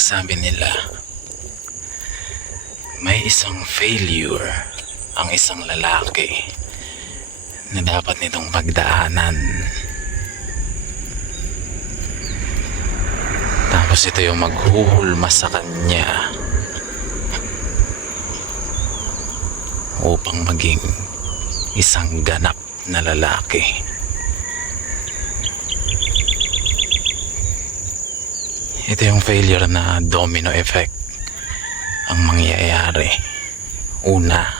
Sabi nila, may isang failure ang isang lalaki na dapat nitong pagdaanan. Tapos ito yung maghuhulma sa kanya upang maging isang ganap na lalaki. Ito yung failure na domino effect ang mangyayari. Una,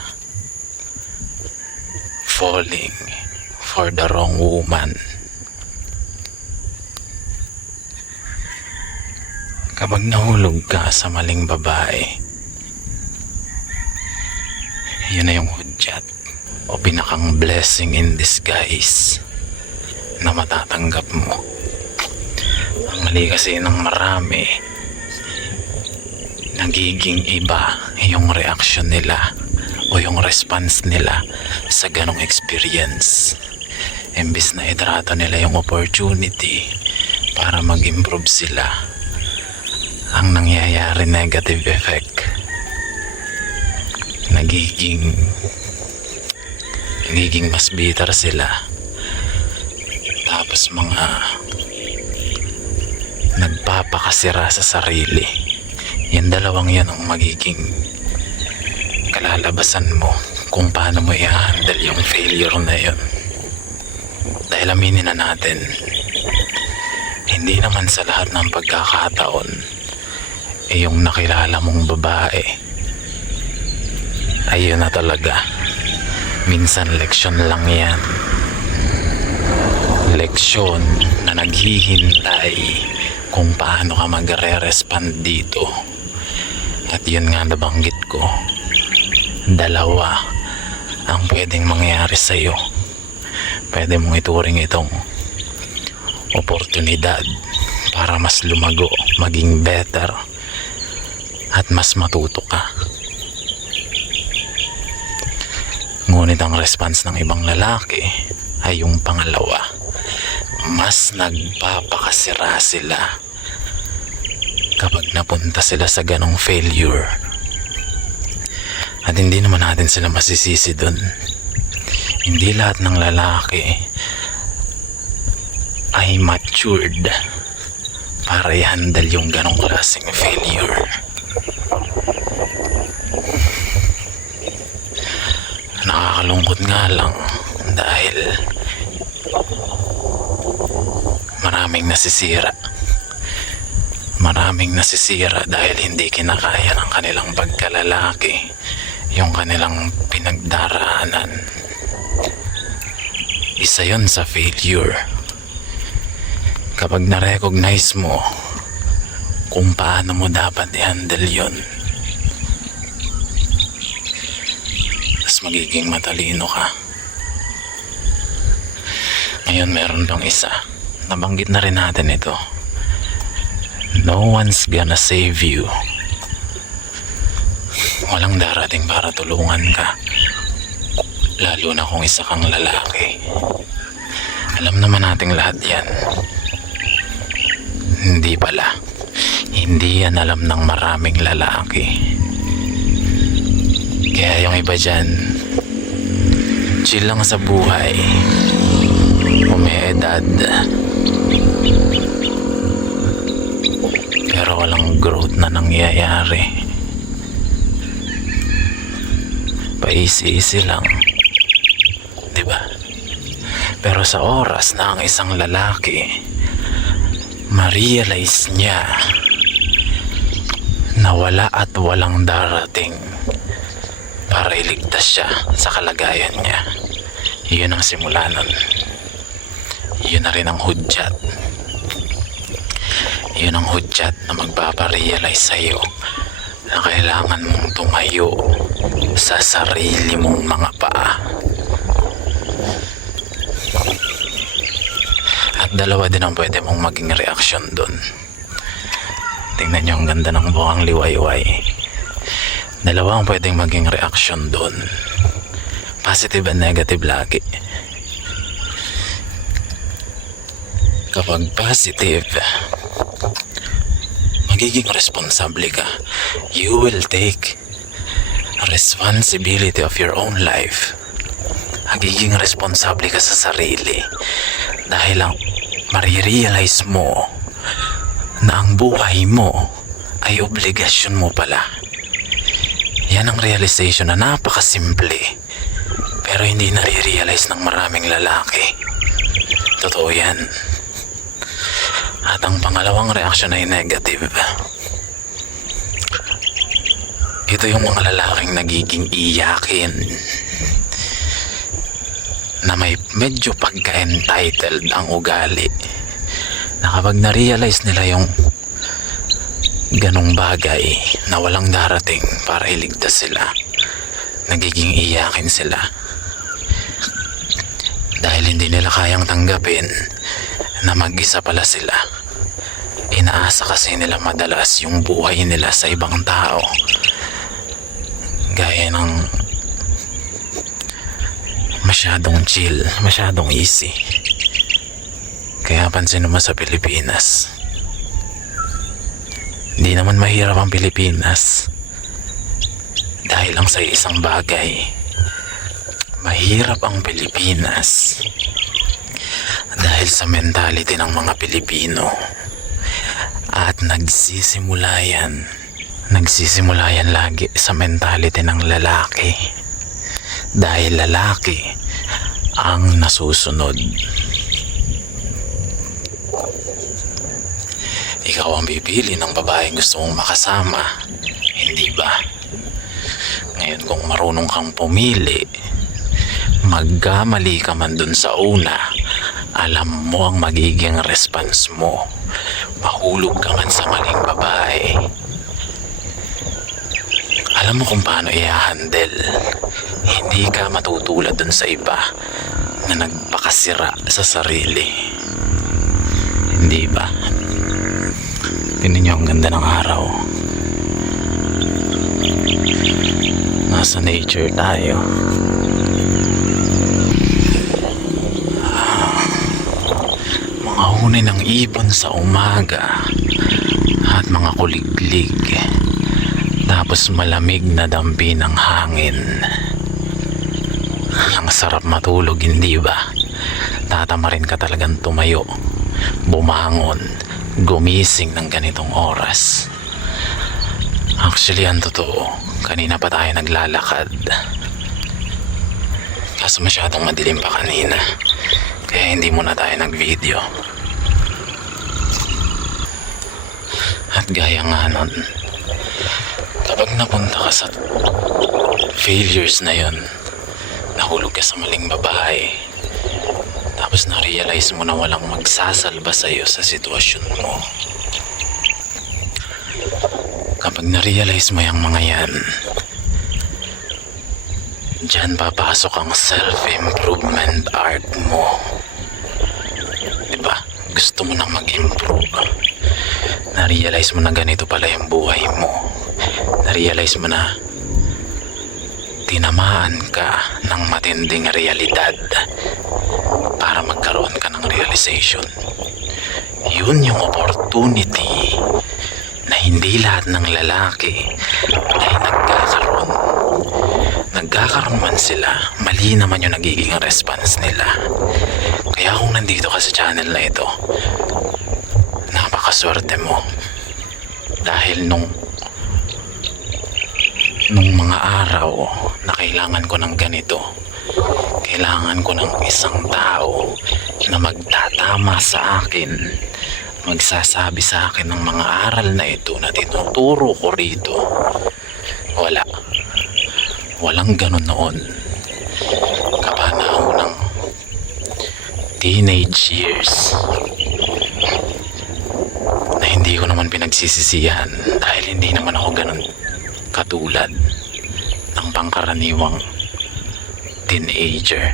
falling for the wrong woman. Kapag nahulog ka sa maling babae, yun na yung hudyat o pinakang blessing in disguise na matatanggap mo. Ang mali kasi ng marami, nagiging iba yung reaction nila o yung response nila sa ganong experience. Imbis na itrato nila yung opportunity para mag-improve sila, ang nangyayari negative effect. Nagiging mas bitter sila. Tapos mga nagpapakasira sa sarili. Yung dalawang yan ang magiging kalalabasan mo kung paano mo i-handle yung failure na yun. Dahil aminin na natin, hindi naman sa lahat ng pagkakataon yung nakilala mong babae ayun na talaga. Minsan leksyon lang yan. Leksyon na naghihintay kung paano ka magre-respond dito. At yun nga nabanggit ko, dalawa ang pwedeng mangyari sa'yo. Pwede mong ituring itong oportunidad para mas lumago, maging better, at mas matuto ka. Ngunit ang response ng ibang lalaki ay yung pangalawa. Mas nagpapakasira sila kapag napunta sila sa ganong failure. At hindi naman natin sila masisisi dun. Hindi lahat ng lalaki ay matured para i-handle yung ganong klaseng failure. Nakakalungkot nga lang dahil maraming nasisira dahil hindi kinakaya ng kanilang pagkalalaki yung kanilang pinagdaraanan. Isa yun sa failure. Kapag na-recognize mo kung paano mo dapat i-handle yun, mas magiging matalino ka. Ngayon meron pang isa. Nabanggit na rin natin ito. No one's gonna save you. Walang darating para tulungan ka, lalo na kung isa kang lalaki. Alam naman nating lahat yan. Hindi pala. Hindi yan alam ng maraming lalaki. Kaya yung iba dyan, chill lang sa buhay, umeedad, pero walang growth na nangyayari. Paisi-isi lang, diba? Pero sa oras na ang isang lalaki ma-realize niya na wala at walang darating para iligtas siya sa kalagayan niya, yun ang simula nun. Yun na rin ang hudyat. Yun ang hudyat na magpaparealize sa'yo na kailangan mong tumayo sa sarili mong mga paa. At dalawa din ang pwede mong maging reaksyon dun. Tingnan nyo ang ganda ng buhang liwayway. Dalawa ang pwedeng maging reaksyon dun. Positive and negative lagi. Kapag positive, magiging responsable ka. You will take responsibility of your own life. Magiging responsable ka sa sarili. Dahil lang marirealize mo na ang buhay mo ay obligasyon mo pala. Yan ang realization na napakasimple, pero hindi nare-realize ng maraming lalaki. Totoo yan. At ang pangalawang reaksyon ay negative. Ito yung mga lalaking nagiging iyakin, na may medyo pagka-entitled ang ugali, na kapag na-realize nila yung ganong bagay na walang darating para iligtas sila, nagiging iyakin sila. Dahil hindi nila kayang tanggapin na mag-isa pala sila. Inaasa kasi nila madalas yung buhay nila sa ibang tao, gaya ng masyadong chill, masyadong easy. Kaya pansin mo sa Pilipinas, hindi naman mahirap ang Pilipinas dahil lang sa isang bagay. Mahirap ang Pilipinas dahil sa mentality ng mga Pilipino. At nagsisimula yan lagi sa mentality ng lalaki, dahil lalaki ang nasusunod. Ikaw ang pipili ng babaeng gusto mong makasama, hindi ba? Ngayon, kung marunong kang pumili, magkamali ka man dun sa una, alam mo ang magiging response mo. Mahulog ka man sa maling babae, alam mo kung paano i-handle. Hindi ka matutulad dun sa iba na nagpakasira sa sarili, hindi ba? Tingnan niyo ang ganda ng araw. Nasa nature tayo. Mga huni ng ibon sa umaga at mga kuliglig, tapos malamig na dampi ng hangin. Ang sarap matulog, hindi ba? Tatamarin ka talagang tumayo, bumangon, gumising ng ganitong oras. Actually, ang totoo, kanina pa tayo naglalakad. Kaso masyadong madilim pa kanina, kaya hindi muna tayo nag-video. At gaya nga nun, kapag napunta ka sa failures na yon, nahulog ka sa maling babae, tapos na-realize mo na walang magsasalba sa'yo sa sitwasyon mo. Kapag na-realize mo yung mga yan, dyan papasok ang self-improvement art mo. Diba? Gusto mo nang mag-improve. Na-realize mo na ganito pala yung buhay mo. Na-realize mo na tinamaan ka ng matinding realidad para magkaroon ka ng realization. Yun yung opportunity na hindi lahat ng lalaki ay nagkakaroon man sila, mali naman yung nagiging response nila. Kaya kung nandito ka sa channel na ito, napakaswerte mo. Dahil nung mga araw na kailangan ko ng ganito, kailangan ko ng isang tao na magtatama sa akin, magsasabi sa akin ng mga aral na ito na tinuturo ko rito. Walang ganun noon. Kapanahon ng teenage years na hindi ko naman pinagsisisihan dahil hindi naman ako ganun katulad ng pangkaraniwang teenager.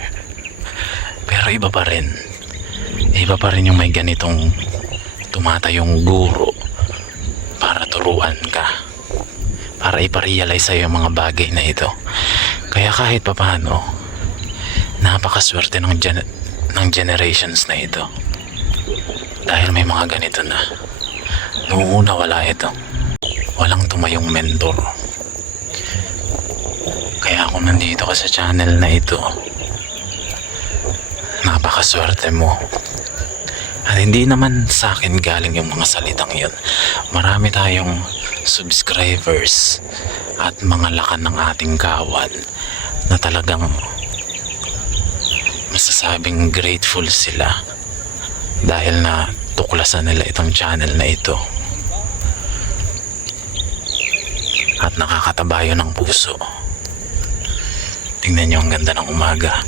Pero iba pa rin yung may ganitong tumatayong guro para turuan ka, para iparealize sa'yo yung mga bagay na ito. Kaya kahit papano, napakaswerte ng generations na ito dahil may mga ganito na Noong una wala ito. Walang tumayong mentor. Kaya ako nandito ka sa channel na ito. Napakaswerte mo. At hindi naman sa akin galing yung mga salitang yun. Marami tayong subscribers at mga lakan ng ating kawan na talagang masasabing grateful sila dahil na tuklasan nila itong channel na ito. At nakakataba yun ng puso. Tingnan nyo ang ganda ng umaga.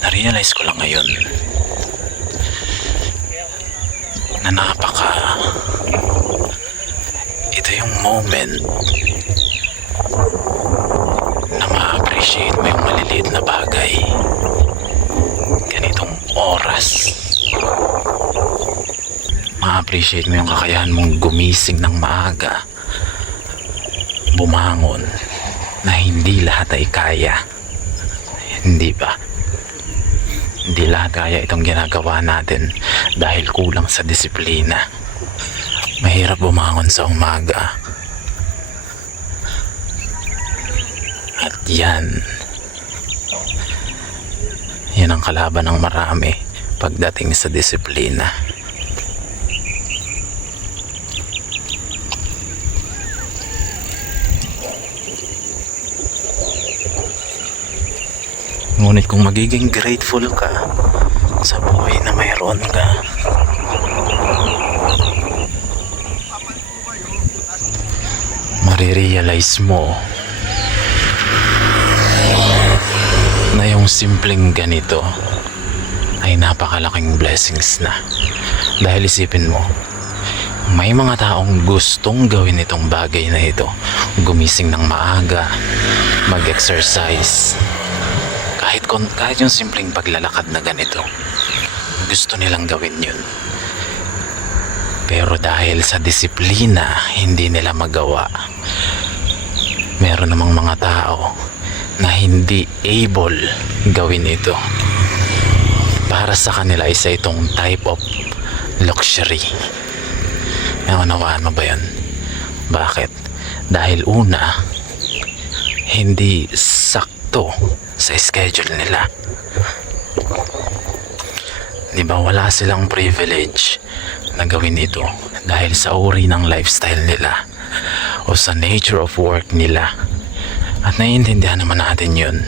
Na-realize ko lang ngayon na ito yung moment na ma-appreciate mo yung maliliit na bagay. Ganitong oras. Ma-appreciate mo yung kakayahan mong gumising ng maaga. Bumangon na hindi lahat ay kaya. Hindi ba? Hindi lahat kaya itong ginagawa natin dahil kulang sa disiplina. Mahirap bumangon sa umaga. At yan ang kalaban ng marami pagdating sa disiplina. Ngunit kung magiging grateful ka sa buhay na mayroon ka, marirealize mo na yung simpleng ganito ay napakalaking blessings na. Dahil isipin mo, may mga taong gustong gawin itong bagay na ito. Gumising ng maaga, mag-exercise, kahit yung simpleng paglalakad na ganito, gusto nilang gawin yun. Pero dahil sa disiplina, hindi nila magawa. Meron namang mga tao na hindi able gawin ito. Para sa kanila isa itong type of luxury. Naunawaan mo ba yun? Bakit? Dahil una, hindi sakto sa schedule nila. Diba wala silang privilege na gawin ito dahil sa uri ng lifestyle nila o sa nature of work nila. At naiintindihan naman natin yun.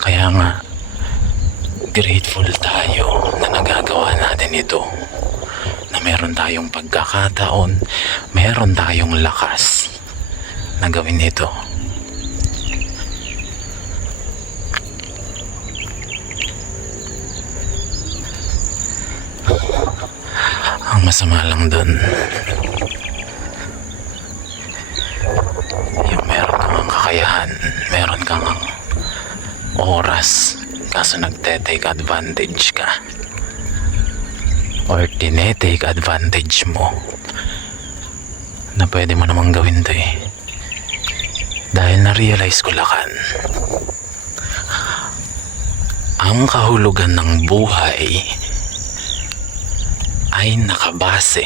Kaya nga grateful tayo na nagagawa natin ito, na meron tayong pagkakataon, meron tayong lakas na gawin ito. Ang masama lang dun, yung meron kang kakayahan, meron kang oras, kaso nagte-take advantage ka or tinetake advantage mo na pwede mo namang gawin to eh. Dahil na-realize ko lakan, ang kahulugan ng buhay ay nakabase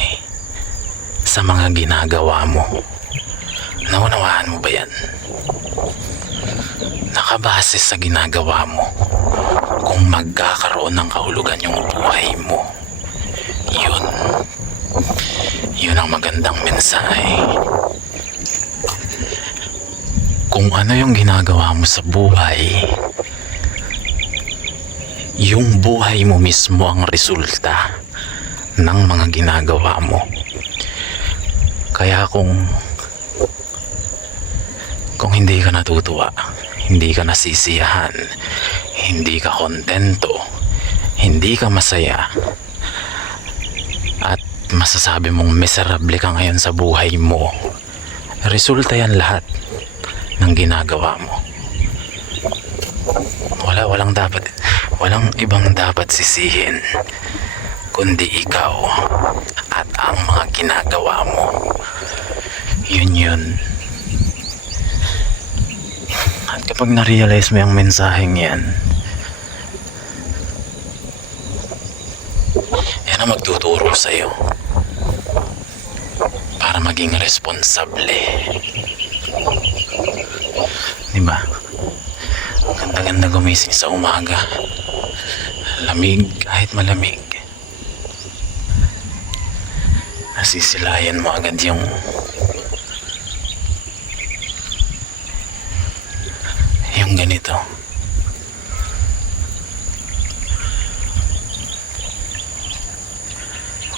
sa mga ginagawa mo. Naunawaan mo ba yan? Nakabase sa ginagawa mo kung magkakaroon ng kahulugan yung buhay mo. Yun ang magandang mensahe. Kung ano yung ginagawa mo sa buhay, yung buhay mo mismo ang resulta ng mga ginagawa mo. Kaya kung hindi ka natutuwa, hindi ka nasisiyahan, hindi ka kontento, hindi ka masaya, at masasabi mong miserable ka ngayon sa buhay mo, resulta yan lahat ng ginagawa mo. Walang ibang dapat sisihin kundi ikaw at ang mga ginagawa mo. Yun. At kapag na-realize mo yung mensaheng yan ang magtuturo sa'yo maging responsable. Diba? Ganda-ganda gumising sa umaga. Lamig, kahit malamig. Nasisilayan mo agad yung ganito.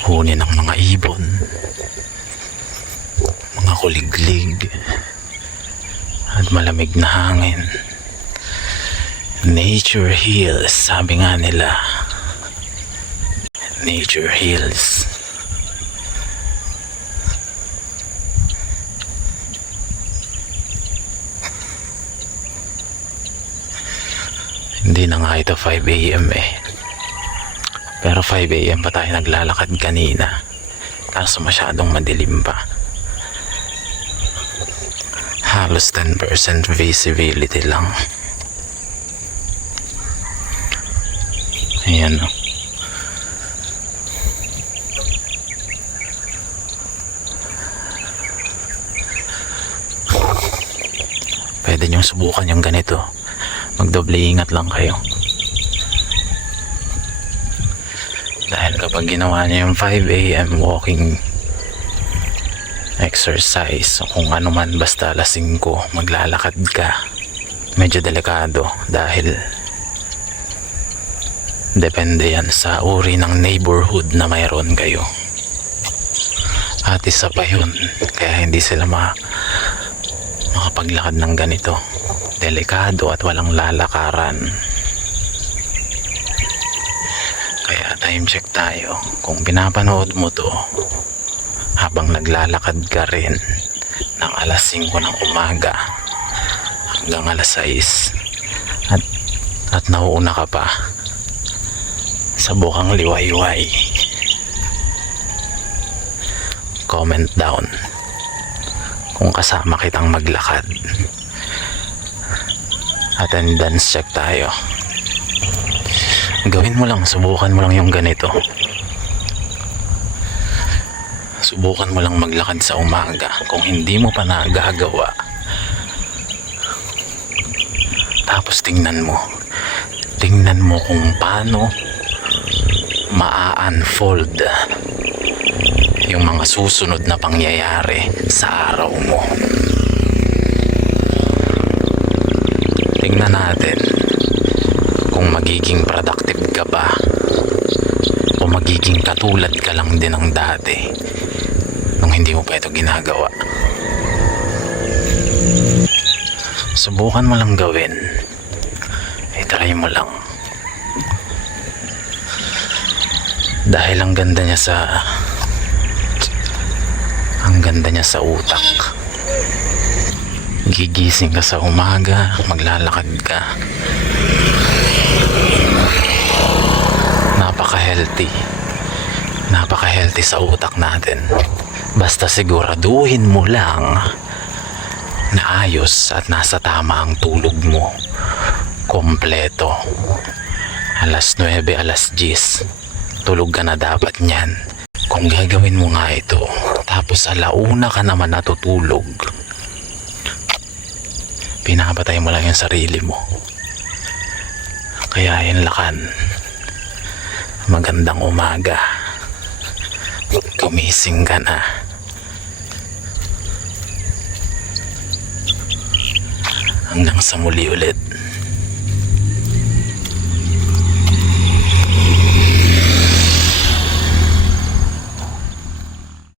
Huni ng mga ibon, mga kuliglig, at malamig na hangin. Nature heals, sabi nga nila. Nature heals. Hindi na nga ito 5 AM eh. Pero 5 AM pa tayo naglalakad kanina. Kaso masyadong madilim pa. Halos 10% visibility lang. Ayan o. Pwede niyong subukan yung ganito. Magdoble ingat lang kayo. Dahil kapag ginawa niyo yung 5 AM walking exercise o kung ano man, basta alas 5 maglalakad ka, medyo delikado dahil depende yan sa uri ng neighborhood na mayroon kayo. At isa pa yun, kaya hindi sila makapaglakad ng ganito. Delikado at walang lalakaran. Kaya time check tayo. Kung pinapanood mo to habang naglalakad ka rin ng alas 5 ng umaga hanggang alas 6 at nauuna ka pa sa bukang liwayway, comment down kung kasama kitang maglakad. Attendance check tayo. Gawin mo lang, subukan mo lang yung ganito. Subukan mo lang maglakad sa umaga. Kung hindi mo pa nagagawa, tapos tingnan mo kung paano maa-unfold yung mga susunod na pangyayari sa araw mo. Tingnan natin kung magiging productive ka ba o magiging katulad ka lang din ng dati nung hindi mo pa ito ginagawa. Subukan mo lang gawin. I-try mo lang. Dahil ang ganda niya sa utak. Gigising ka sa umaga, maglalakad ka. Napaka-healthy sa utak natin. Basta siguraduhin mo lang na ayos at nasa tama ang tulog mo. Kompleto. Alas 9, alas 10. Tulog ka na dapat niyan. Kung gagawin mo nga ito, tapos alauna ka naman natutulog, pinapatay mo lang yung sarili mo. Kaya yun lakan. Magandang umaga. Gumising ka na. Hanggang sa muli ulit.